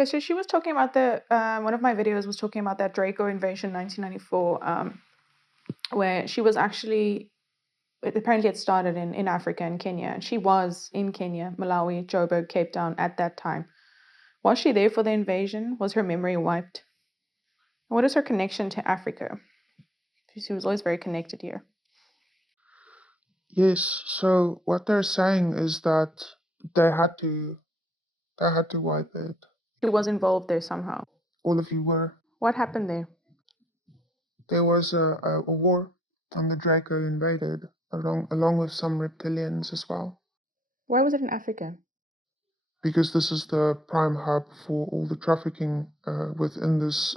Okay, so she was talking about the one of my videos was talking about that Draco invasion 1994, where she was actually apparently it started in Africa and Kenya, and she was in Kenya, Malawi, Joburg, Cape Town at that time. Was she there for the invasion? Was her memory wiped? What is her connection to Africa? She was always very connected here. Yes, so what they're saying is that they had to wipe it. She was involved there somehow. All of you were. What happened there? There was a war, and the Draco invaded along with some reptilians as well. Why was it in Africa? Because this is the prime hub for all the trafficking within this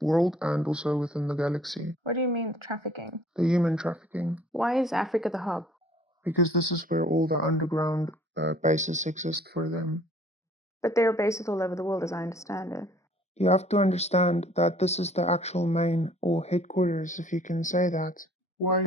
world and also within the galaxy. What do you mean trafficking? The human trafficking. Why is Africa the hub? Because this is where all the underground bases exist for them. But there are bases all over the world, as I understand it. You have to understand that this is the actual main or headquarters, if you can say that,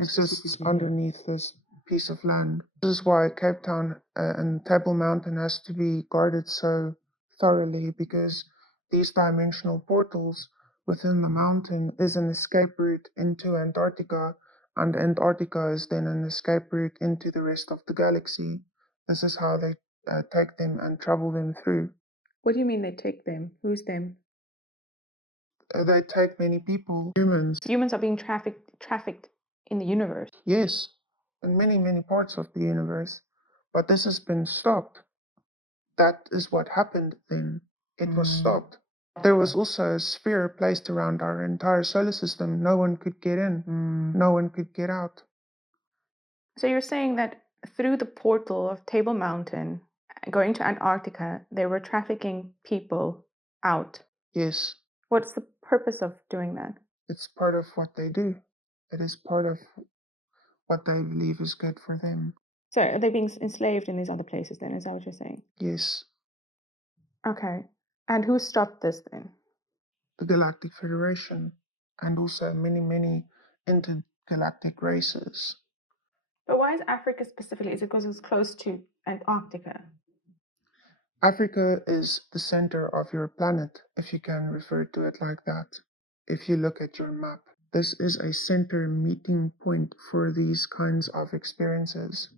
exists underneath this piece of land. This is why Cape Town and Table Mountain has to be guarded so thoroughly, because these dimensional portals within the mountain is an escape route into Antarctica, and Antarctica is then an escape route into the rest of the galaxy. This is how they take them and travel them through. What do you mean they take them? Who's them? They take many people, humans. Humans are being trafficked in the universe. Yes, in many parts of the universe. But this has been stopped. That is what happened then. It was stopped. There was also a sphere placed around our entire solar system. No one could get in, no one could get out. So you're saying that through the portal of Table Mountain, going to Antarctica, they were trafficking people out. Yes. What's the purpose of doing that? It's part of what they do. It is part of what they believe is good for them. So are they being enslaved in these other places then? Is that what you're saying? Yes. Okay. And who stopped this then? The Galactic Federation, and also many intergalactic races. But why is Africa specifically? Is it because it's close to Antarctica? Africa is the center of your planet, if you can refer to it like that. If you look at your map, this is a center meeting point for these kinds of experiences.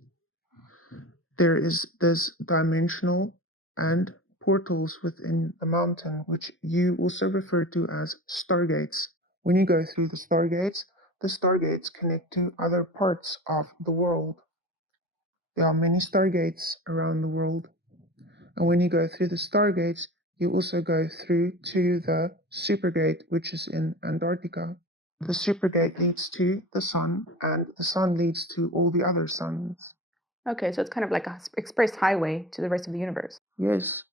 There is this dimensional and portals within the mountain, which you also refer to as stargates. When you go through the stargates connect to other parts of the world. There are many stargates around the world. And when you go through the stargates, you also go through to the supergate, which is in Antarctica. The supergate leads to the sun, and the sun leads to all the other suns. Okay, so it's kind of like an express highway to the rest of the universe. Yes.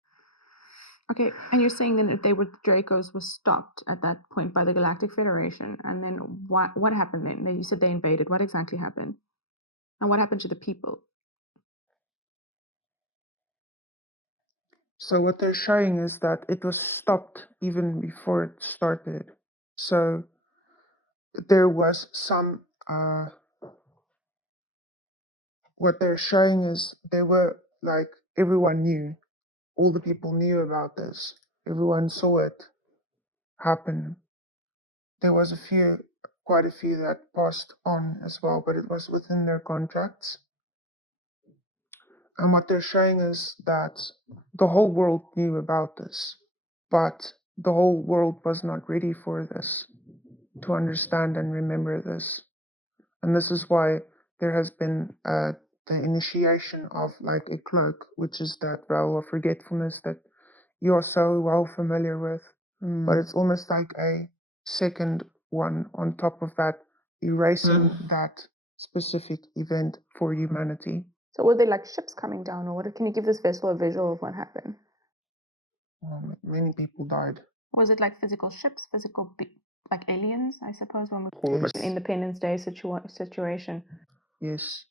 Okay, and you're saying then if they were Dracos was stopped at that point by the Galactic Federation, and then what happened then? You said they invaded. What exactly happened? And what happened to the people? So what they're showing is that it was stopped even before it started. So there was some what they're showing is they were like everyone knew. All the people knew about this. Everyone saw it happen. There was quite a few that passed on as well, but it was within their contracts. And what they're showing is that the whole world knew about this, but the whole world was not ready for this, to understand and remember this. And this is why there has been the initiation of like a cloak, which is that veil of forgetfulness that you are so well familiar with. But it's almost like a second one on top of that, erasing that specific event for humanity. So were they like ships coming down, or what? Can you give this vessel a visual of what happened? Many people died. Was it like physical ships, like aliens, I suppose, when we Yes. Independence Day situation? Yes.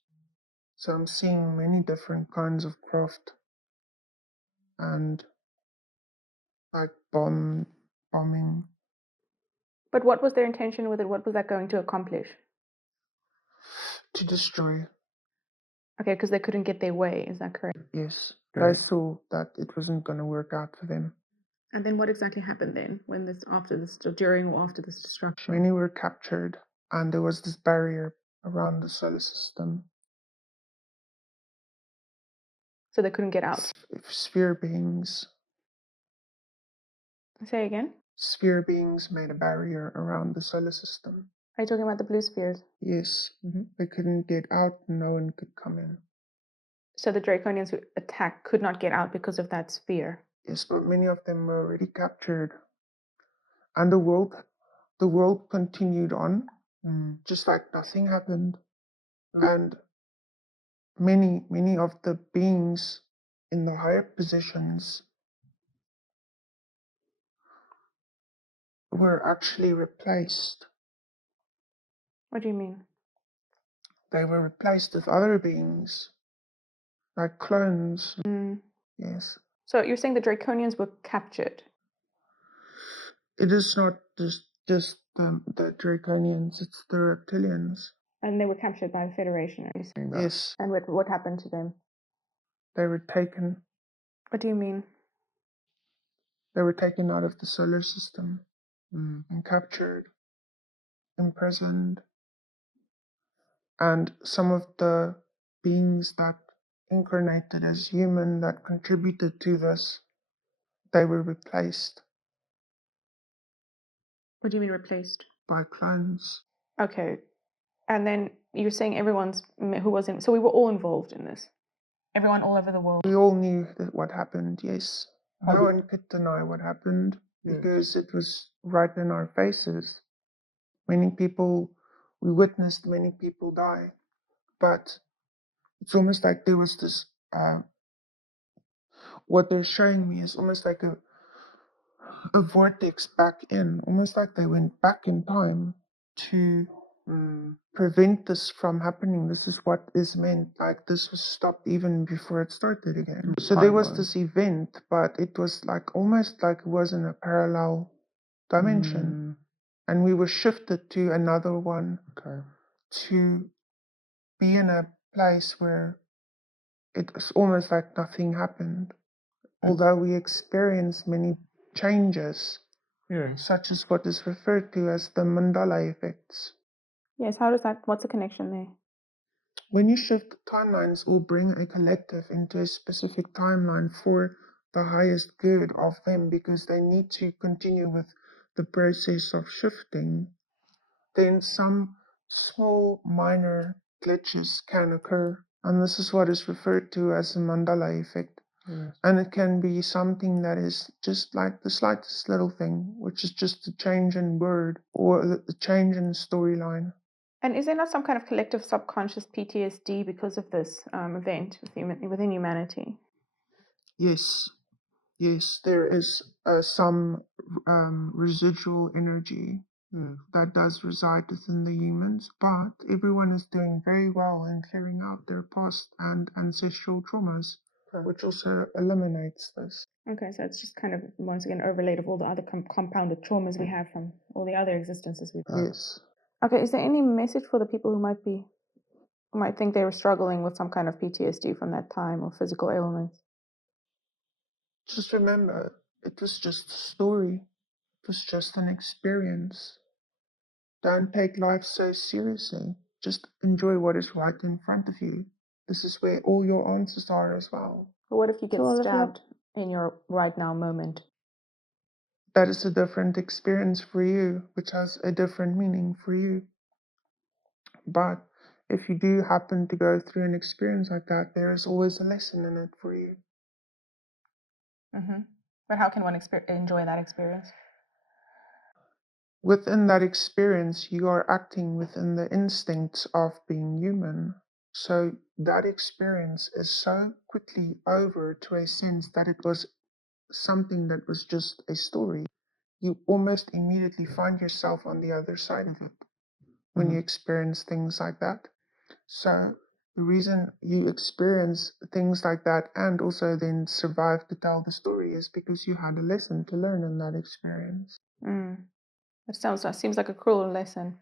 So I'm seeing many different kinds of craft and like bombing But what was their intention with it? What was that going to accomplish? to destroy. Okay, because they couldn't get their way. Is that correct? Yes, they saw that it wasn't going to work out for them. And then what exactly happened then, when this, after this, during or after this destruction? Many were captured, and there was this barrier around the solar system. So they couldn't get out. Sphere beings. Say again? Sphere beings made a barrier around the solar system. Are you talking about the blue spheres? Yes, they couldn't get out, no one could come in. So the Draconians who attacked could not get out because of that sphere. Yes, but many of them were already captured. And the world continued on, just like nothing happened. And many of the beings in the higher positions were actually replaced. What do you mean? They were replaced with other beings, like clones. Yes. So you're saying the Draconians were captured? It is not just the Draconians, it's the reptilians. And they were captured by the Federation, are you saying that? Yes, And what happened to them? they were taken. What do you mean? They were taken out of the solar system and captured, imprisoned. And some of the beings that incarnated as human that contributed to this, they were replaced What do you mean replaced? by clones. Okay. And then you're saying everyone's who was in, so we were all involved in this. Everyone all over the world. We all knew that what happened, yes. No one could deny what happened because it was right in our faces. Many people, we witnessed many people die, but it's almost like there was this, what they're showing me is almost like a vortex back in, almost like they went back in time to prevent this from happening. This is what is meant, like this was stopped even before it started again. So there was this event, but it was like almost like it was in a parallel dimension. And we were shifted to another one to be in a place where it was almost like nothing happened. Although we experienced many changes, such as what is referred to as the Mandela effects. Yes, how does that, what's the connection there? When you shift timelines or bring a collective into a specific timeline for the highest good of them because they need to continue with the process of shifting, then some small minor glitches can occur. And this is what is referred to as the Mandela effect. And it can be something that is just like the slightest little thing, which is just a change in word or the change in storyline. And is there not some kind of collective subconscious PTSD because of this event within humanity? Yes, there is some residual energy that does reside within the humans, but everyone is doing very well in clearing out their past and ancestral traumas, which also eliminates this. Okay, so it's just kind of, once again, overlaid of all the other compounded traumas we have from all the other existences we've had. Yes. Okay, is there any message for the people who might think they were struggling with some kind of PTSD from that time or physical ailments? Just remember, it was just a story. It was just an experience. Don't take life so seriously. Just enjoy what is right in front of you. This is where all your answers are as well. But what if you get So if you have- stabbed in your right now moment? That is a different experience for you, which has a different meaning for you. But if you do happen to go through an experience like that, there is always a lesson in it for you. But how can one enjoy that experience? Within that experience, you are acting within the instincts of being human. So that experience is so quickly over to a sense that it was something that was just a story. You almost immediately find yourself on the other side of it when you experience things like that. So The reason you experience things like that and also then survive to tell the story is because you had a lesson to learn in that experience. That seems like a cruel lesson.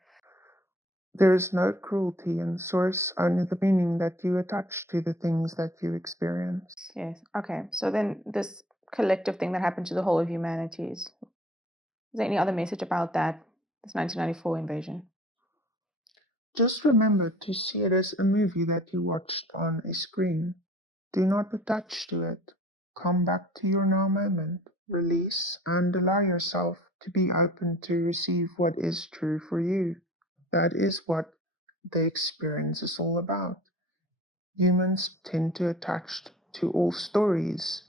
There is no cruelty in source, only the meaning that you attach to the things that you experience. Yes. Okay. So then this collective thing that happened to the whole of humanity is there any other message about that? This 1994 invasion. Just remember to see it as a movie that you watched on a screen. Do not attach to it. Come back to your now moment. Release and allow yourself to be open to receive what is true for you. That is what the experience is all about. Humans tend to attach to all stories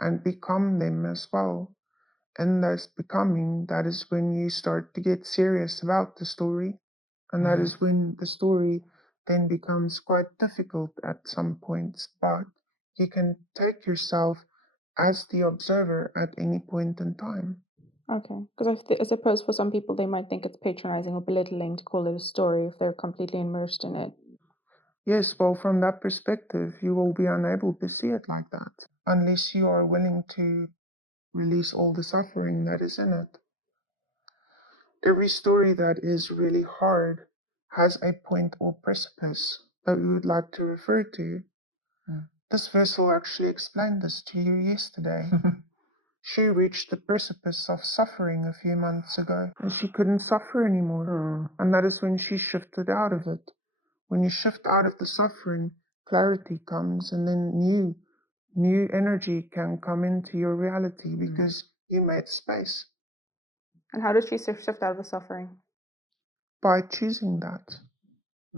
and become them as well. And that's becoming, that is when you start to get serious about the story. And that is when the story then becomes quite difficult at some points. But you can take yourself as the observer at any point in time. Okay. Because I suppose for some people they might think it's patronizing or belittling to call it a story if they're completely immersed in it. Yes, well, from that perspective, you will be unable to see it like that unless you are willing to release all the suffering that is in it. Every story that is really hard has a point or precipice that we would like to refer to. This vessel actually explained this to you yesterday. She reached the precipice of suffering a few months ago, and she couldn't suffer anymore. And that is when she shifted out of it. When you shift out of the suffering, clarity comes, and then new energy can come into your reality because you made space. And how did she shift out of the suffering? By choosing that.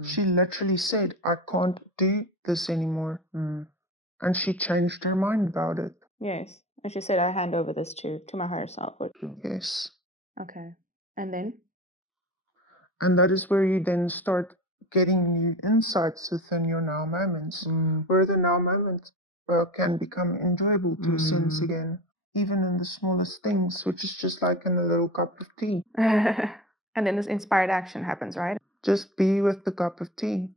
She literally said, I can't do this anymore. And she changed her mind about it. Yes. And she said, I hand over this to my higher self. Yes. Okay. And then? And that is where you then start getting new insights within your now moments, where the now moments can become enjoyable to a sense again, even in the smallest things, which is just like in a little cup of tea. And then this inspired action happens, right? Just be with the cup of tea.